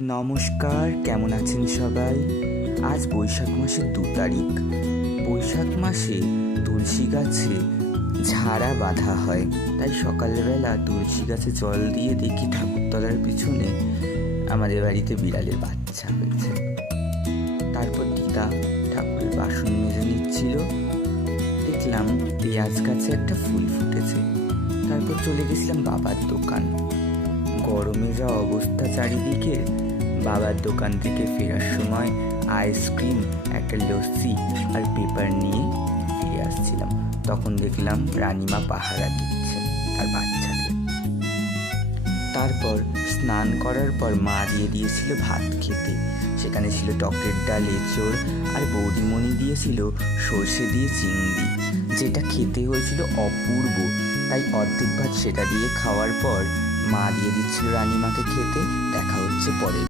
নমস্কার, কেমন আছেন সবাই? আজ বৈশাখ মাসের 2 তারিখ। বৈশাখ মাসে তুলসী গাছে ঝাড়া বাঁধা হয়, তাই সকালবেলা তুলসী গাছে জল দিয়ে দেখি ঠাকুরতলার পিছনে আমাদের বাড়িতে বিড়ালের বাচ্চা হয়েছে। তারপর দিদা ঠাকুরের বাসন মেজে নিচ্ছিল, দেখলাম পেঁয়াজ গাছে একটা ফুল ফুটেছে। তারপর চলে গেছিলাম বাবার দোকান। গরমে যা অবস্থা চারিদিকে, বাবার দোকান থেকে ফেরার সময় আইসক্রিম, একটা লস্যি আর পেপার নিয়ে ফিরে আসছিলাম। তখন দেখলাম রানীমা পাহারা দিচ্ছেন তার বাচ্চাদের। তারপর স্নান করার পর মা দিয়ে দিয়েছিল ভাত খেতে। সেখানে ছিল টকের ডাল, এঁচোড় আর বৌদিমণি দিয়েছিল সর্ষে দিয়ে চিংড়ি, যেটা খেতে হয়েছিল অপূর্ব। তাই অর্ধেক ভাত সেটা দিয়ে খাওয়ার পর মা দিয়ে দিচ্ছিল রানীমাকে খেতে। দেখা হচ্ছে পরের